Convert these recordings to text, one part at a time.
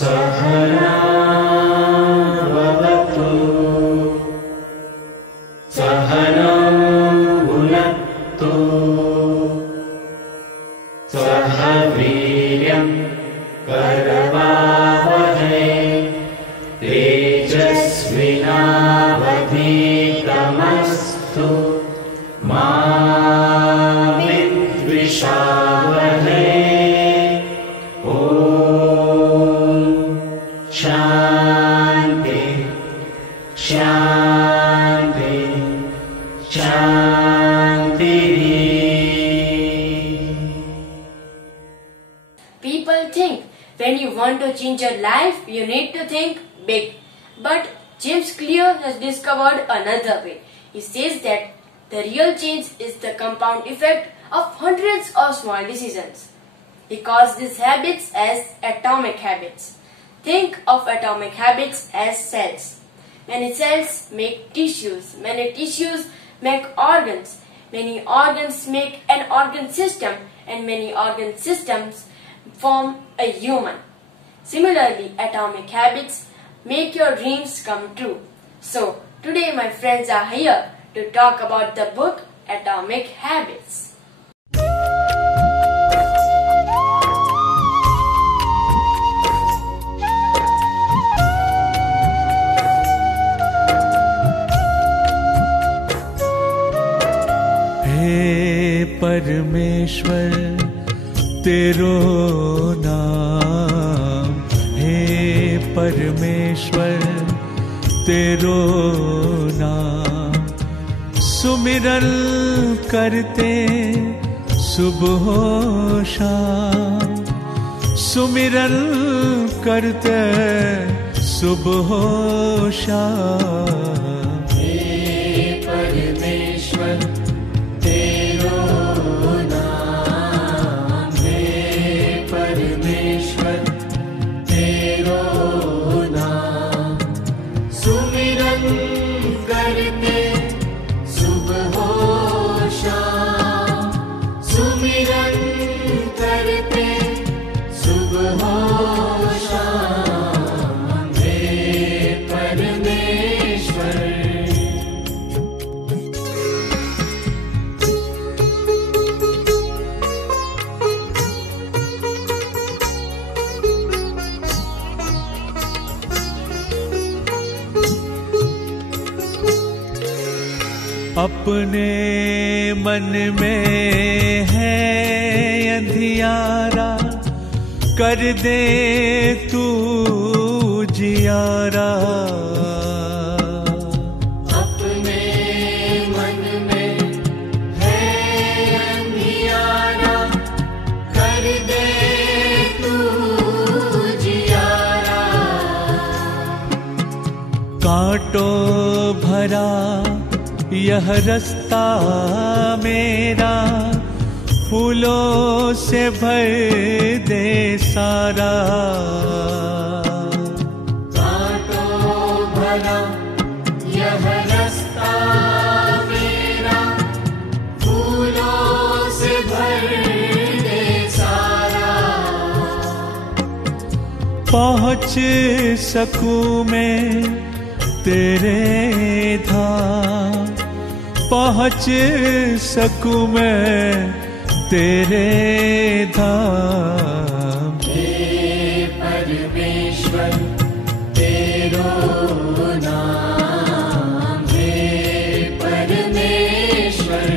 सहना भवतु सहनौ भुनक्तु सह वीर्यं करवावहै तेजस्विनावधीतमस्तु मा विद्विषावहै। शांति शांति शांति। People think when you want to change your life, you need to think big. But James Clear has discovered another way. He says that the real change is the compound effect of hundreds of small decisions. He calls these habits as atomic habits. Think of atomic habits as cells. Many cells make tissues. Many tissues make organs. Many organs make an organ system, and many organ systems form a human. Similarly, atomic habits make your dreams come true. So, today my friends are here to talk about the book Atomic Habits. परमेश्वर तेरो नाम, हे परमेश्वर तेरो नाम, सुमिरन करते सुबह शाम, सुमिरन करते सुबह शाम। हे परमेश्वर तेरो नाम, हे परमेश्वर तेरो नाम, सुमिरन करते सुबह शाम, सुमिरन करते सुबह शाम। हे परमेश्वर। अपने मन में है अंधियारा, कर दे तू जियारा। अपने मन में है अंधियारा, कर दे तू जियारा। कांटों भरा यह रास्ता मेरा, फूलों से भर दे सारा। कांटों भरा यह रास्ता मेरा, फूलों से भर दे सारा। पहुँच सकूं मैं तेरे धाम, पहुँच सकूं मैं तेरे धाम। हे परमेश्वर तेरो नाम, हे परमेश्वर।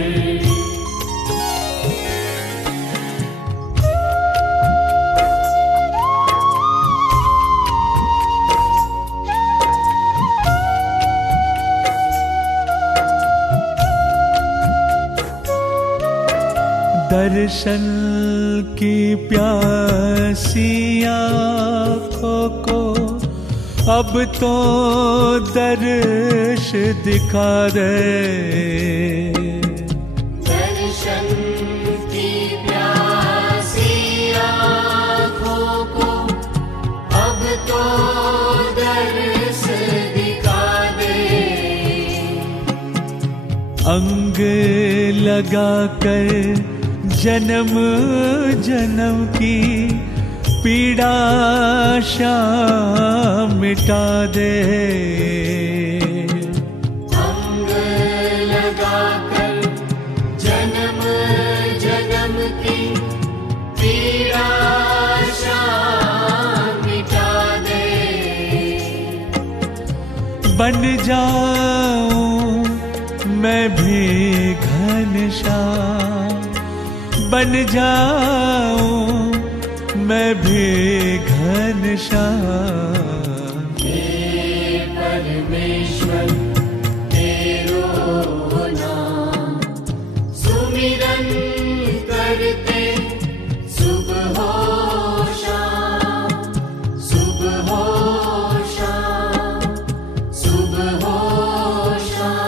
दर्शन की प्यासी आँखों को अब तो दर्श दिखा दे। दर्शन की प्यासी आँखों को अब तो दर्श दिखा दे। अंग लगा कर जन्म जन्म की पीड़ा शाम मिटा दे। अंग लगाकर जन्म जन्म की पीड़ा शाम मिटा दे। बन जाऊं मैं भी घनश्याम, बन जाऊं मैं भी घनश्याम। हे परमेश्वर तेरो नाम सुमिरन करते सुबह हो शाम, सुबह हो शाम, सुबह हो शाम।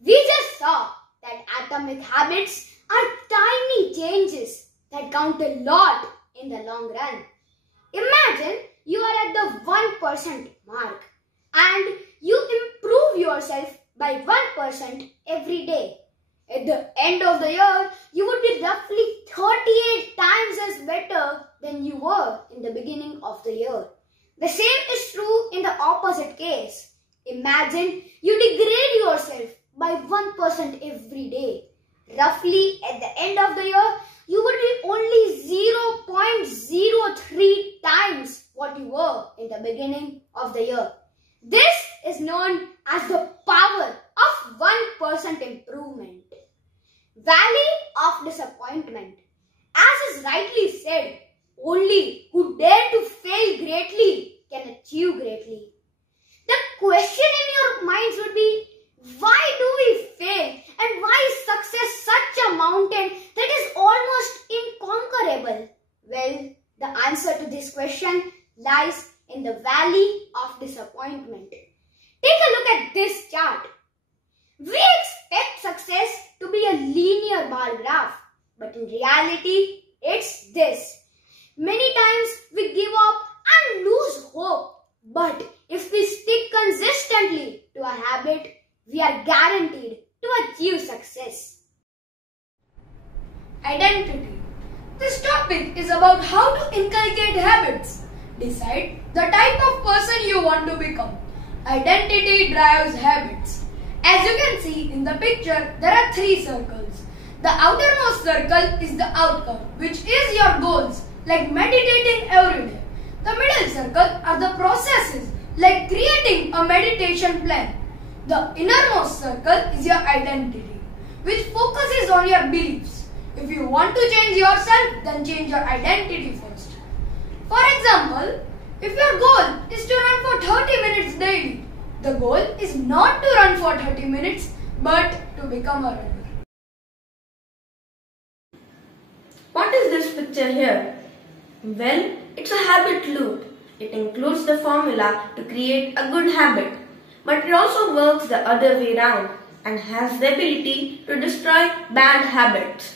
We just saw that atomic habits are tiny changes that count a lot in the long run. Imagine you are at the 1% mark and you improve yourself by 1% every day. At the end of the year, you would be roughly 38 times as better than you were in the beginning of the year. The same is true in the opposite case. Imagine you degrade yourself by 1% every day. Roughly at the end of the year, you would be only 0.03 times what you were in the beginning of the year. This is known as the power of 1% improvement. Valley of disappointment. As is rightly said, only who dare to fail greatly can achieve greatly. The question in your minds would be, why do we fail and why is success such a mountain that is almost inconquerable? Well, the answer to this question lies in the valley of disappointment. Take a look at this chart. We expect success to be a linear bar graph, but in reality, it's this. Many times we give up and lose hope, but if we stick consistently to a habit, we are guaranteed to achieve success. Identity. This topic is about how to inculcate habits. Decide the type of person you want to become. Identity drives habits. As you can see in the picture, there are 3 circles. The outermost circle is the outcome, which is your goals, like meditating every day. The middle circle are the processes, like creating a meditation plan. The innermost circle is your identity, which focuses on your beliefs. If you want to change yourself, then change your identity first. For example, if your goal is to run for 30 minutes daily, the goal is not to run for 30 minutes, but to become a runner. What is this picture here? Well, it's a habit loop. It includes the formula to create a good habit, but it also works the other way round and has the ability to destroy bad habits.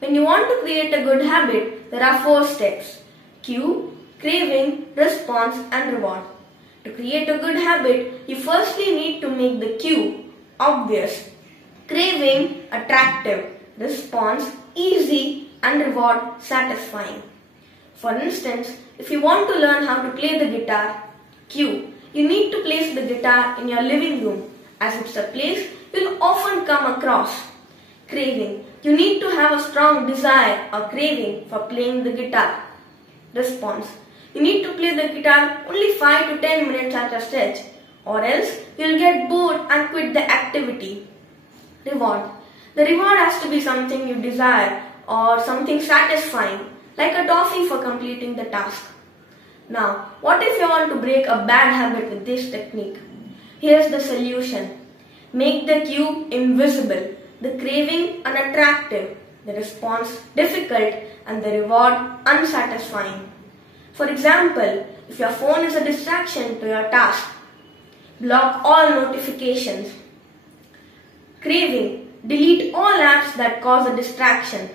When you want to create a good habit, there are 4 steps: cue, craving, response, and reward. To create a good habit, you firstly need to make the cue obvious, craving attractive, response easy, and reward satisfying. For instance, if you want to learn how to play the guitar, Q, you need to place the guitar in your living room as it's a place you'll often come across. Craving, you need to have a strong desire or craving for playing the guitar. Response, you need to play the guitar only 5 to 10 minutes at a stretch, or else you'll get bored and quit the activity. Reward, the reward has to be something you desire or something satisfying, like a toffee for completing the task. Now, what if you want to break a bad habit with this technique? Here's the solution. Make the cue invisible, the craving unattractive, the response difficult, and the reward unsatisfying. For example, if your phone is a distraction to your task, block all notifications. Craving, delete all apps that cause a distraction.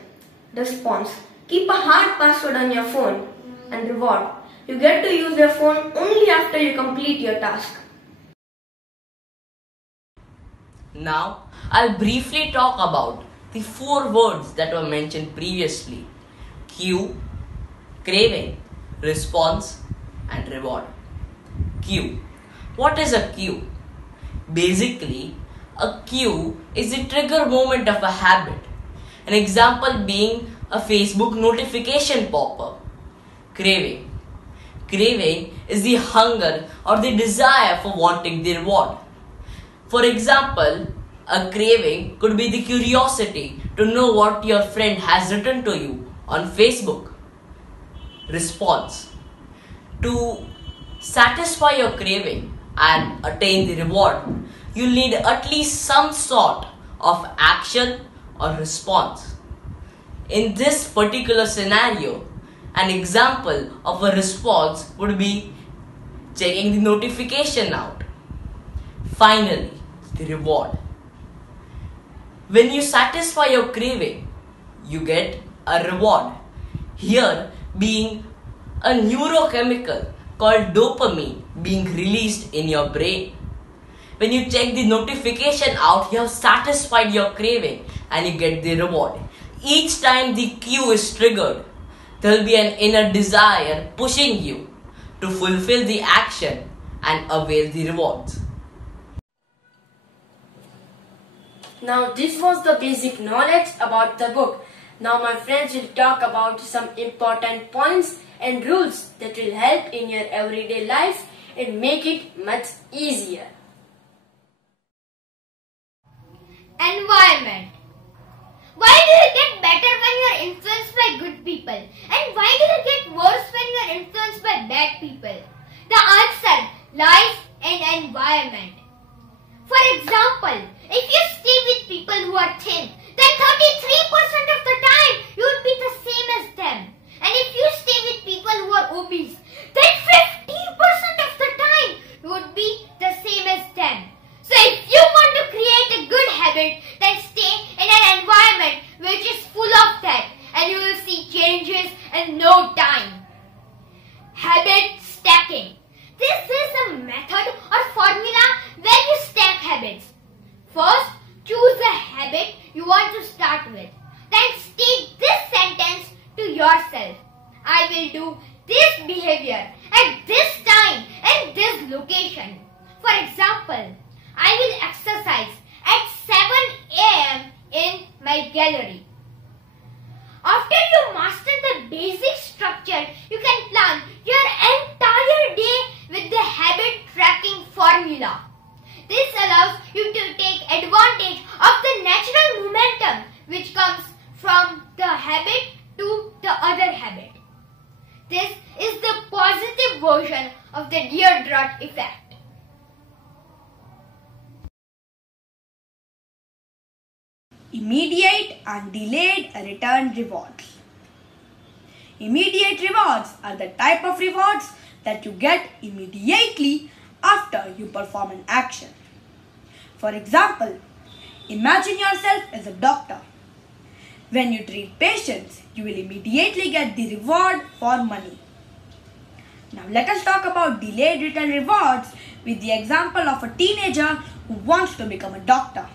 Response, keep a hard password on your phone. And reward, you get to use your phone only after you complete your task. Now, I'll briefly talk about the 4 words that were mentioned previously: cue, craving, response, and reward. Cue. What is a cue? Basically, a cue is the trigger moment of a habit. An example being a Facebook notification pop-up. Craving. Craving is the hunger or the desire for wanting the reward. For example, a craving could be the curiosity to know what your friend has written to you on Facebook. Response. To satisfy your craving and attain the reward, you need at least some sort of action or response. In this particular scenario, an example of a response would be checking the notification out. Finally, the reward. When you satisfy your craving, you get a reward. Here being a neurochemical called dopamine being released in your brain. When you check the notification out, you have satisfied your craving and you get the reward. Each time the cue is triggered, there will be an inner desire pushing you to fulfill the action and avail the rewards. Now this was the basic knowledge about the book. Now my friends will talk about some important points and rules that will help in your everyday life and make it much easier. Environment. Why do you get better when you are influenced by good people? And why do you get worse when you are influenced by bad people? The answer lies in environment. For example, if you stay with people who are thin, then 33% of the time you would be the same as them. And if you stay with people who are obese, then 50% of the time you would be the same as them. So if you want to create a good habit, then stay in an environment which is full of that, and you will see changes in no time. Habit stacking. This is a method or formula where you stack habits. First, choose a habit you want to start with. Then state this sentence to yourself. I will do this behavior at this time and this location. For example, I will exercise at 7 a.m. in my gallery. After you master the basic structure, you can plan your entire day with the habit tracking formula. This allows you to take advantage of the natural momentum which comes from the habit to the other habit. This is the positive version of the Deirdre effect. Immediate and delayed return rewards. Immediate rewards are the type of rewards that you get immediately after you perform an action. For example, imagine yourself as a doctor. When you treat patients, you will immediately get the reward for money. Now let us talk about delayed return rewards with the example of a teenager who wants to become a doctor.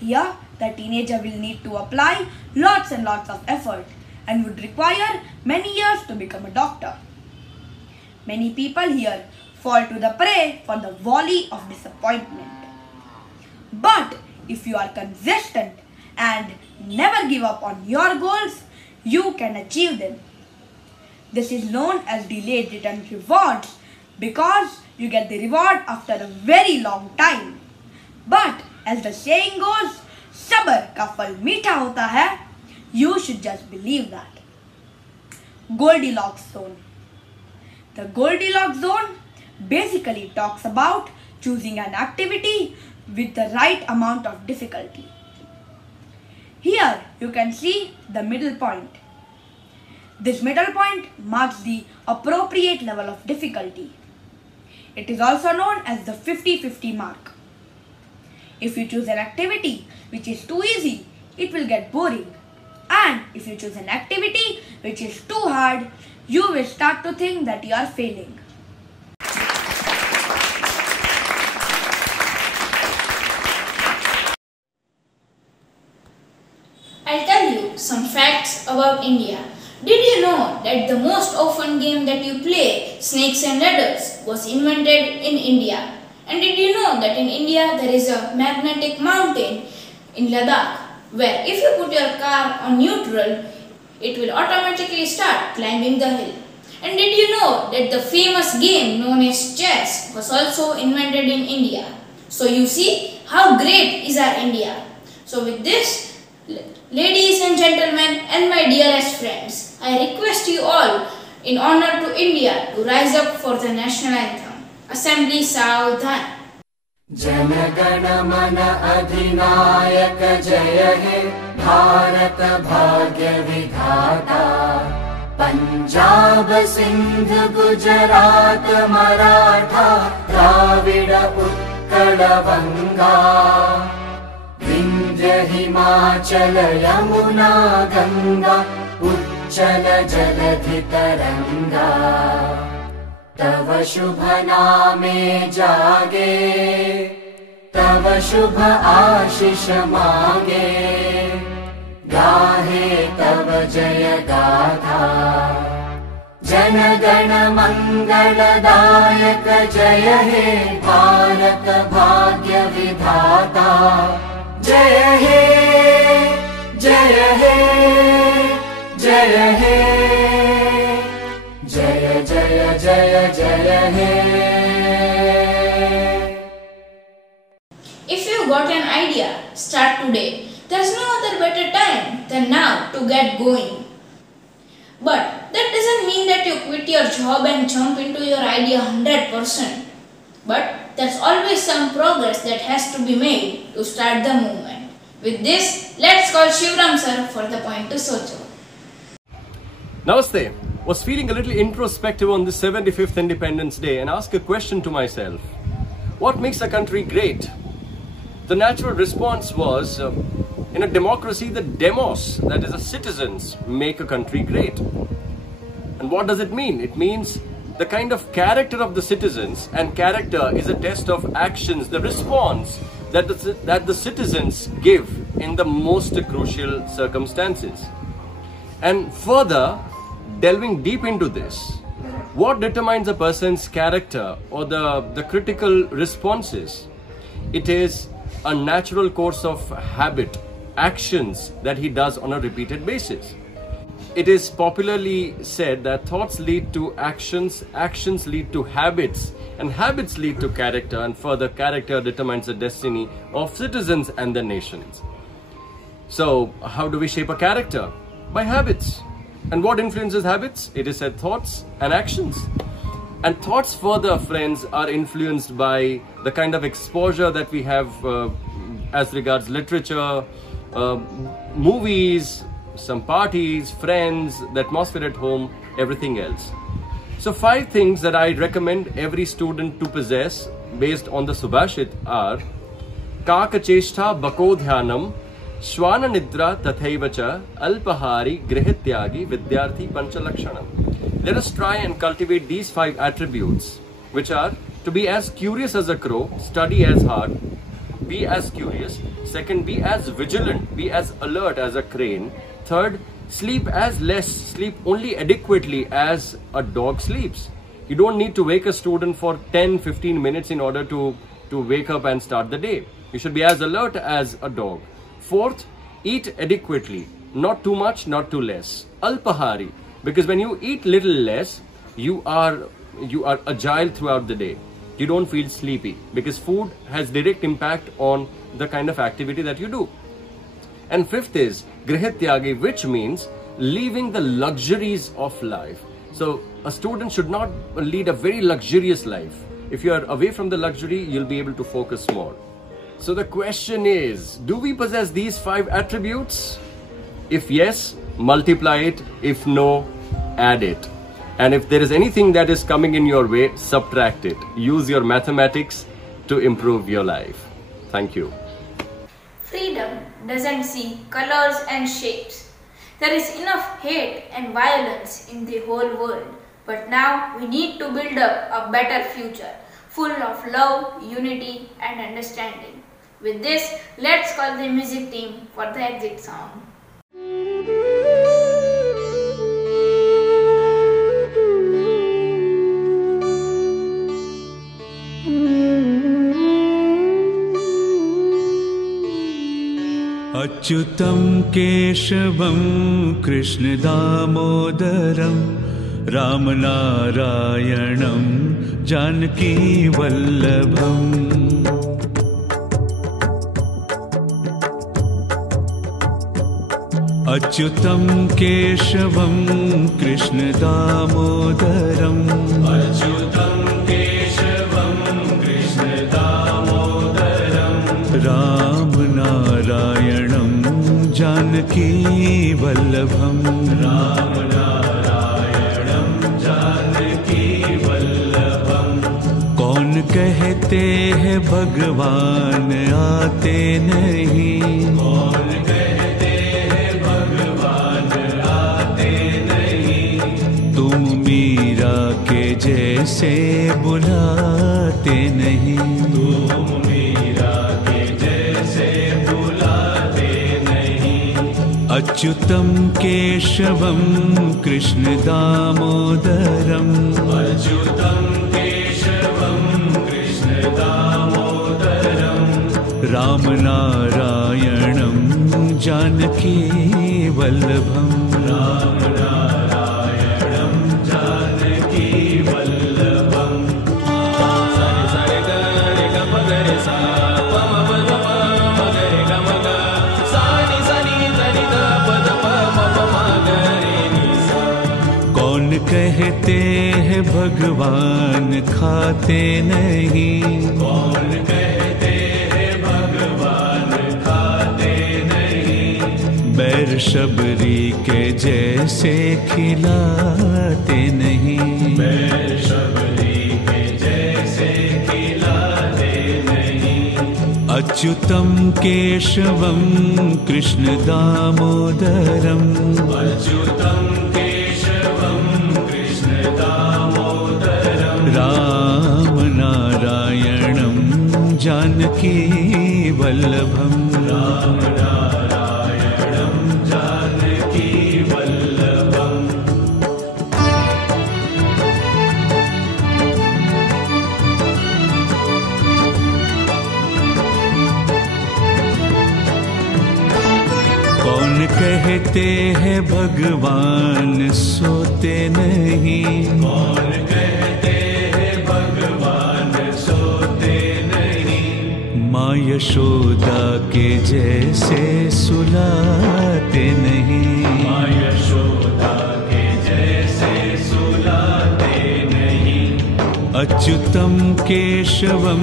Here, the teenager will need to apply lots and lots of effort and would require many years to become a doctor. Many people here fall to the prey for the volley of disappointment. But if you are consistent and never give up on your goals, you can achieve them. This is known as delayed return rewards because you get the reward after a very long time. But as the saying goes, sabar ka phal meetha hota hai. You should just believe that. Goldilocks zone. The Goldilocks zone basically talks about choosing an activity with the right amount of difficulty. Here you can see the middle point. This middle point marks the appropriate level of difficulty. It is also known as the 50-50 mark. If you choose an activity which is too easy, it will get boring. And if you choose an activity which is too hard, you will start to think that you are failing. I'll tell you some facts about India. Did you know that the most often game that you play, Snakes and Ladders, was invented in India? And did you know that in India there is a magnetic mountain in Ladakh where if you put your car on neutral, it will automatically start climbing the hill? And did you know that the famous game known as chess was also invented in India? So you see how great is our India. So with this, ladies and gentlemen and my dearest friends, I request you all in honor to India to rise up for the national anthem. Assembly Saudhan. जनगण मन अधिनायक जय हे भारत भाग्य विधाता पंजाब सिंध गुजरात मराठा द्राविड उत्कल बंगा विंध्य हिमाचल यमुना गंगा उच्चल जलधि तरंगा तव शुभ नामे जागे तव शुभ आशीष मांगे गाहे तव जय गाथा जन गण मंगलदायक जय हे भारत भाग्य विधाता जय हे जय हे जय हे जय जय जय जय हे. If you got an idea, start today. There's no other better time than now to get going. But that doesn't mean that you quit your job and jump into your idea 100%. But there's always some progress that has to be made to start the movement. With this, let's call Shivram sir for the point to Socho. Namaste. Was feeling a little introspective on this 75th Independence Day and asked a question to myself. What makes a country great? The natural response was, in a democracy, the demos, that is the citizens, make a country great. And what does it mean? It means the kind of character of the citizens, and character is a test of actions, the response that the citizens give in the most crucial circumstances. And further, delving deep into this, what determines a person's character or the critical responses? It is a natural course of habit, actions that he does on a repeated basis. It is popularly said that thoughts lead to actions, actions lead to habits, and habits lead to character, and further character determines the destiny of citizens and the nations. So, how do we shape a character? By habits. And what influences habits? It is said thoughts and actions. And thoughts further, friends, are influenced by the kind of exposure that we have as regards literature, movies, some parties, friends, the atmosphere at home, everything else. So 5 things that I recommend every student to possess based on the Subhashit are Kakacheshtha Bakodhyanam Shwana Nidra Tathaivacha Alpahari Grihityagi Vidyarthi Panchalakshanam. Let us try and cultivate these 5 attributes, which are to be as curious as a crow, study as hard, be as curious. Second, be as vigilant, be as alert as a crane. Third, sleep only adequately as a dog sleeps. You don't need to wake a student for 10-15 minutes in order to wake up and start the day. You should be as alert as a dog. Fourth, eat adequately, not too much, not too less. Alpahari, because when you eat little less, you are agile throughout the day. You don't feel sleepy because food has direct impact on the kind of activity that you do. And fifth is Grihatyagi, which means leaving the luxuries of life. So a student should not lead a very luxurious life. If you are away from the luxury, you'll be able to focus more. So the question is, do we possess these 5 attributes? If yes, multiply it. If no, add it. And if there is anything that is coming in your way, subtract it. Use your mathematics to improve your life. Thank you. Freedom doesn't see colors and shapes. There is enough hate and violence in the whole world. But now we need to build up a better future, full of love, unity and understanding. With this, let's call the music team for the exit song. अच्युतं केशवं कृष्णदामोदरं रामनारायणं जानकीवल्लभम् अच्युतं केशवं कृष्णदामोदरम् अच्युतं केशवं कृष्णदामोदरं रामनारायणं जानकीवल्लभम् रामनारायणं जानकीवल्लभम्। कौन कहते हैं भगवान आते नहीं, कौन कहते हैं भगवान आते नहीं, तुम मीरा के जैसे बुलाते नहीं, तुम मीरा के जैसे बुलाते नहीं। अच्युतं केशवं कृष्णदामोदरम् अच्युतं केशवं कृष्णदामोदरम् रामनारायणं जानकीवल्लभम् रामनारायणं जानकीवल्लभम्। सरि सरि ग रे ग प ग रे सा प म प द प म ग रे ग म ग सा नि सा नि ध नि ध प द प म प म ग रे नि सा। कौन कहते हैं भगवान खाते नहीं, कौन कहते हैं भगवान खाते नहीं, बैर शबरी के जैसे खिलाते नहीं, बैर शबरी के जैसे खिलाते नहीं। अच्युतं केशवं कृष्णदामोदरम् अच्युतं केशवं कृष्णदामोदरम् रामनारायणं जानकीवल्लभम् रामनारायणं जानकीवल्लभम्। कौन कहते हैं भगवान सोते नहीं, कौन कहते हैं भगवान सोते नहीं, माँ यशोदा के जैसे सुलाते नहीं, माँ यशोदा के जैसे सुलाते नहीं। अच्युतं केशवं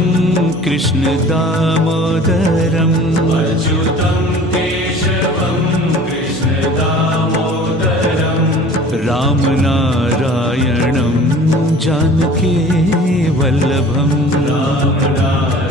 कृष्णदामोदरम् अच्युतं केशवं कृष्णदामोदरम् रामनारायणं जानकीवल्लभम् रामनारायणं